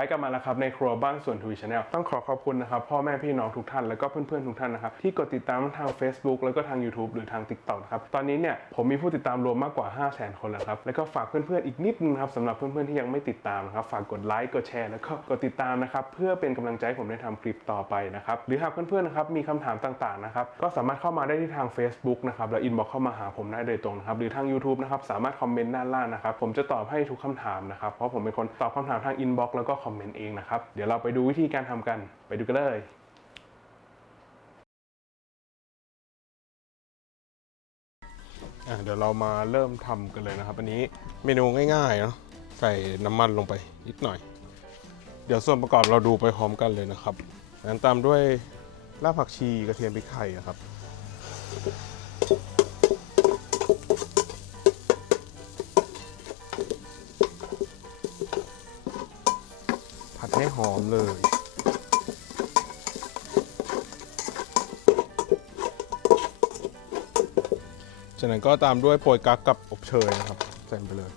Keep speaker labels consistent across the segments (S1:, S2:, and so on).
S1: ไปกันมาแล้วครับในครัวบ้านส่วนทวีชาแนลต้องขอขอบคุณนะครับพ่อแม่พี่น้องทุกท่านแล้วก็เพื่อนๆทุกท่านนะครับที่กดติดตามทาง Facebook แล้วก็ทาง YouTube หรือทาง TikTok นะครับตอนนี้เนี่ยผมมีผู้ติดตามรวมมากกว่า 5 0 0 0 0 0 คนแล้วครับแล้วก็ฝากเพื่อนๆอีกนิดนึงครับสำหรับเพื่อนๆที่ยังไม่ติดตามนะครับฝากกดไลค์กดแชร์แล้วก็กดติดตามนะครับเพื่อเป็นกำลังใจให้ผมได้ทำคลิปต่อไปนะครับหรือหากเพื่อนๆนะครับมีคำถามต่างๆนะครับก็สามารถเข้ามาได้ที่ทาง Facebook นะครับแล้วอินบ็อกเข้ามาหาผมได้โดยตรงนะครับหรือทาง YouTube นะครับสามารถคอมเมนต์ด้านล่างนะครับผมจะตอบให้ทุกคำถามนะครับเพราะผมเป็นคนตอบคำถามทางอินบ็อกแล้วก็คอมเมนต์เองนะครับ เดี๋ยวเราไปดูวิธีการทำกัน ไปดูกันเลยอะเดี๋ยวเรามาเริ่มทำกันเลยนะครับ อันนี้เมนูง่ายๆเนาะใส่น้ำมันลงไปนิดหน่อย เดี๋ยวส่วนประกอบเราดูไปพร้อมกันเลยนะครับงั้นตามด้วยรากผักชีกระเทียมพริกไทยครับ อมเลยจากนั้นก็ตามด้วยโปรยกั๊กกับอบเชยนะครับใส่ไปเลย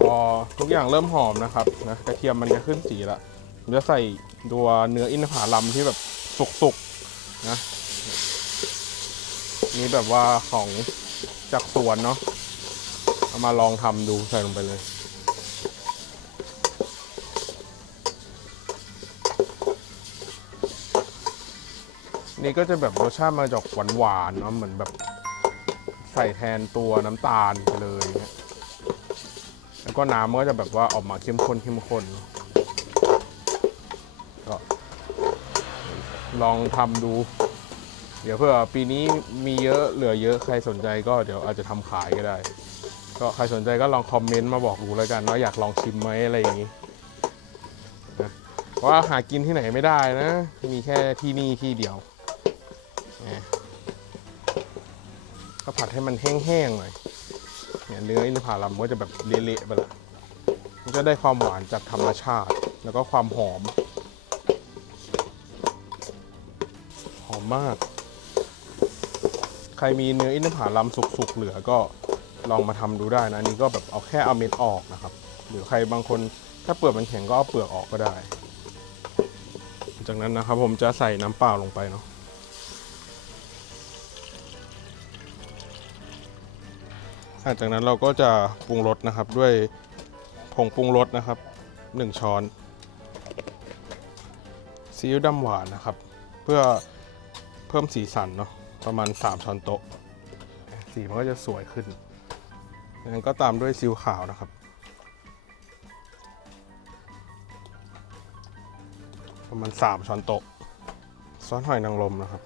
S1: พอทุกอย่างเริ่มหอมนะครับนะกระเทียมมันจะขึ้นสีละผมจะใส่ตัวเนื้ออินทผลัมที่แบบสุกๆนะนี่แบบว่าของจากสวนเนาะ เอามาลองทำดูใส่ลงไปเลยนี่ก็จะแบบรสชาติมาจากหวานๆเนาะเหมือนแบบใส่แทนตัวน้ำตาลไปเลยเงี้ยแล้วก็น้ำมันก็จะแบบว่าออกมาเข้มข้นเข้มข้นก็ลองทำดู เดี๋ยวเพื่อปีนี้มีเยอะเหลือเยอะใครสนใจก็เดี๋ยวอาจจะทำขายก็ได้ ก็ใครสนใจก็ลองคอมเมนต์มาบอกดูแล้วกันว่าอยากลองชิมไหมอะไรอย่างนี้นะเพราะว่าหากินที่ไหนไม่ได้นะ มีแค่ที่นี่ที่เดียวนะก็ผัดให้มันแห้งๆหน่อยเนี่ยเนื้ออินทผลัมก็จะแบบเละๆไปละมันก็ได้ความหวานจากธรรมชาติ แล้วก็ความหอม หอมมาก ใครมีเนื้ออินทผลัมสุกๆเหลือก็ ลองมาทำดูได้นะนนี้ก็แบบเอาแค่เอาเม็ดออกนะครับ หรือใครบางคนถ้าเปลือกมันแข็งก็เอาเปลือกออกก็ได้ จากนั้นนะครับผมจะใส่น้ำเปล่าลงไปเนาะหลังจากนั้นเราก็จะปรุงรสนะครับด้วยผงปรุงรสนะครับ 1 ช้อนซีอิ๊วดำหวานนะครับ เพื่อเพิ่มสีสันเนาะประมาณ 3 ช้อนโต๊ะ สีมันก็จะสวยขึ้น จากนั้นก็ตามด้วยซีอิ๊วขาวนะครับ ประมาณ 3 ช้อนโต๊ะซอสหอยนางรมนะครับ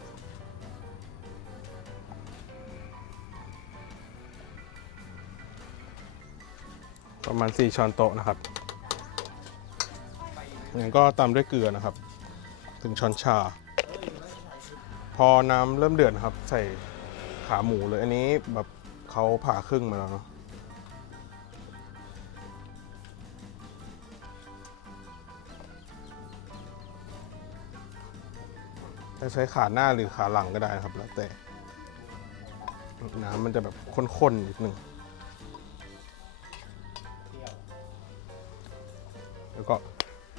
S1: ประมาณ 4 ช้อนโต๊ะนะครับงั้นก็ตามด้วยเกลือนะครับถึงช้อนชา พอน้ำเริ่มเดือดนะครับ ใส่ขาหมูเลย อันนี้แบบเขาผ่าครึ่งมาแล้วเนาะ จะใช้ขาหน้าหรือขาหลังก็ได้นะครับ แล้วแต่ น้ำมันจะแบบข้นๆนิดนึงแล้วก็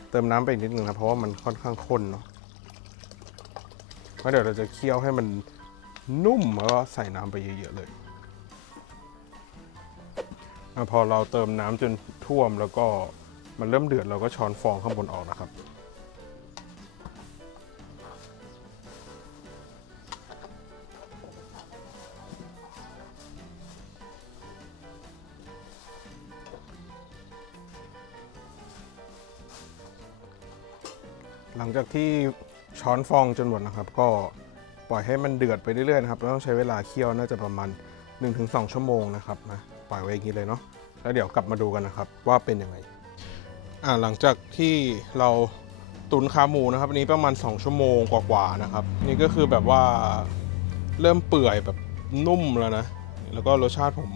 S1: เติมน้ำไปอีกนิดนึงนะเพราะว่ามันค่อนข้างข้นเนาะเพราะเดี๋ยวเราจะเคี่ยวให้มันนุ่มแล้วก็ใส่น้ำไปเยอะๆเลยอพอเราเติมน้ำจนท่วมแล้วก็มันเริ่มเดือดเราก็ช้อนฟองข้างบนออกนะครับ หลังจากที่ช้อนฟองจนหมดนะครับ ก็ปล่อยให้มันเดือดไปเรื่อยๆนะครับเราต้องใช้เวลาเคี่ยวน่าจะประมาณ 1-2 ชั่วโมงนะครับนะปล่อยไว้อย่างนี้เลยเนาะแล้วเดี๋ยวกลับมาดูกันนะครับว่าเป็นยังไงอ่าหลังจากที่เราตุนขาหมูนะครับอันนี้ประมาณ 2 ชั่วโมงกว่าๆนะครับ นี่ก็คือแบบว่าเริ่มเปื่อยแบบนุ่มแล้วนะ แล้วก็รสชาติผม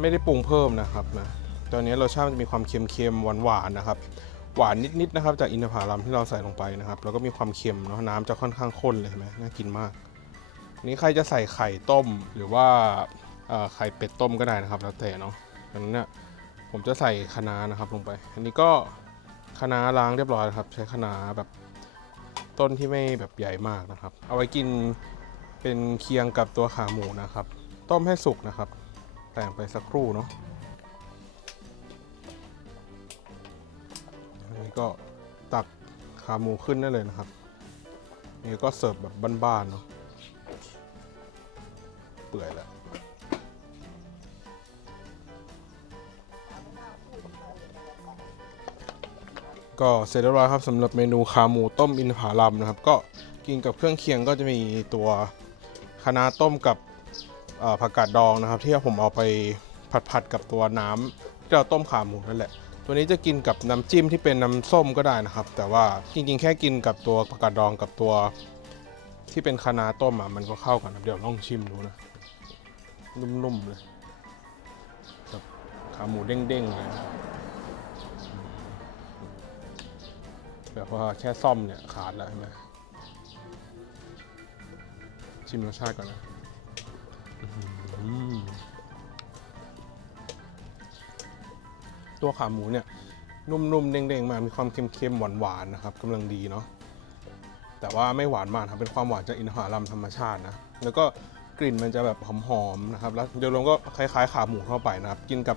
S1: ไม่ได้ปรุงเพิ่มนะครับนะตอนนี้รสชาติมันจะมีความเค็มๆหวานๆนะครับ หวานนิดๆนะครับจากอินทผลัมที่เราใส่ลงไปนะครับ แล้วก็มีความเค็มเนาะน้ำจะค่อนข้างข้นเลยเห็นไหมน่ากินมากอันนี้ใครจะใส่ไข่ต้มหรือว่าไข่เป็ดต้มก็ได้นะครับแล้วแต่เนาะดังนั้นเนี่ยผมจะใส่คะน้านะครับลงไป อันนี้ก็คะน้าล้างเรียบร้อยครับ ใช้คะน้าแบบต้นที่ไม่แบบใหญ่มากนะครับ เอาไว้กินเป็นเคียงกับตัวขาหมูนะครับ ต้มให้สุกนะครับ แต่งไปสักครู่เนาะ นนี้ก็ตักขาหมูขึ้นได้เลยนะครับ นี่ก็เสิร์ฟแบบบ้านๆเนาะเปื่อยแล้วก็เสร็จเรียบร้อยครับสำหรับเมนูขาหมูต้มอินทผลัมนะครับ ก็กินกับเครื่องเคียงก็จะมีตัวคะน้าต้มกับผักกาดดองนะครับ ที่ผมเอาไปผัดๆกับตัวน้ำที่เราต้มขาหมูนั่นแหละ ตัวนี้จะกินกับน้ำจิ้มที่เป็นน้ำส้มก็ได้นะครับ แต่ว่าจริงๆ แค่กินกับตัวผักกาดดองกับตัว ที่เป็นคะน้าต้มอะมันก็เข้ากันเดี๋ยวลองชิมดูนะนุ่มๆเลยแบบขาหมูเด้งๆเลยแบบว่าแค่ซ่อมเนี่ยขาดแล้วใช่ไหมชิมรสชาติก่อนนะ ตัวขาหมูเนี่ยนุ่มๆเด้งๆมากมีความเค็มๆหวานๆนะครับกำลังดีเนาะแต่ว่าไม่หวานมากครับเป็นความหวานจากอินทผลัมธรรมชาตินะแล้วก็กลิ่นมันจะแบบหอมๆนะครับแล้วโดยรวมก็คล้ายๆ ขาหมูทั่วไปนะครับ กินกับ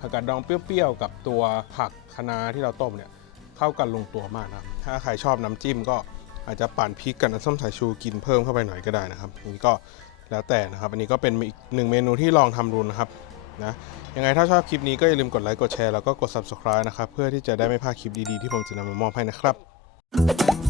S1: ผักกาดดองเปรี้ยวๆกับตัวผักคะน้าที่เราต้มเนี่ยเข้ากันลงตัวมากนะครับถ้าใครชอบน้ำจิ้มก็อาจจะปั่นพริกกับน้ำส้มสายชูกินเพิ่มเข้าไปหน่อยก็ได้นะครับอันนี้ก็แล้วแต่นะครับ อันนี้ก็เป็นอีกหนึ่งเมนูที่ลองทำดูนะครับ นะยังไงถ้าชอบคลิปนี้ก็อย่าลืมกดไลค์กดแชร์แล้วก็กด subscribe นะครับเพื่อที่จะได้ไม่พลาดคลิปดีๆที่ผมจะนำมามอบให้นะครับ